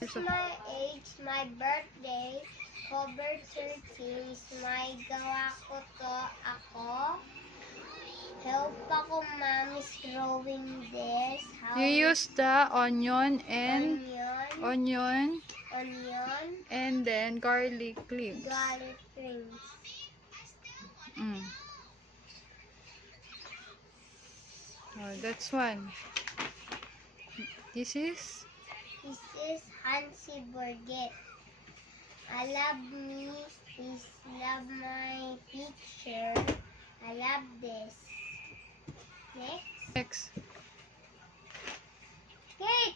It's my age, my birthday, October 13, my gawa ko to ako. Help ako, mommy's drawing this. You use the onion and onion, and then garlic cleaves. garlic rings. Oh, that's one. This is Hansi Borget. I love me. Please love my picture. I love this. next. Kate!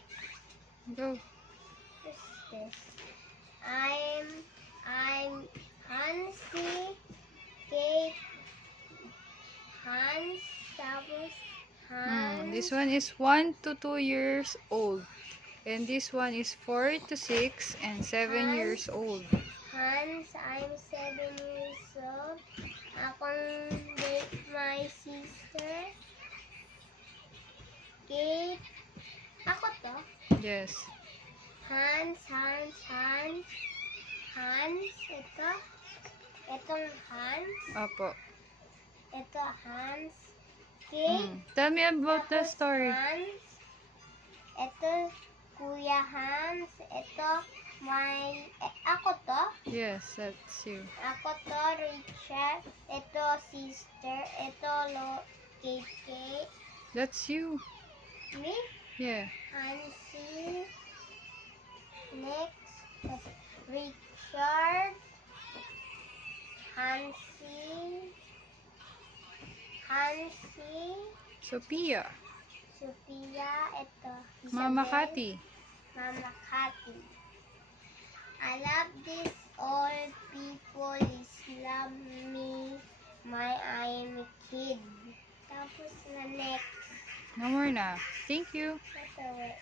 Go. What's this? I'm Hansi. Kate. Hans. Tapos Hans. This one is 1 to 2 years old. And this one is 4 to 6 and 7 years old. Hans, I'm 7 years old. Akong with my sister. Kate. Ako to. Yes. Hans. Ito. Itong Hans. Opo. Ito Hans. Kate. Tell me about the Tapos story. Hans. Ito Kuya Hans. Ito ako to. Yes, that's you. Ako to, Richard. Ito, sister. Ito, Kate. That's you. Me? Yeah. Hansi. Next. Richard. Hansi. Sophia. Sophia. Ito. Mama Isabel. Cathy. Mama Cathy. I love this. All people is love me. I am a kid. Tapos na next. No more na. Thank you. Ito, wait.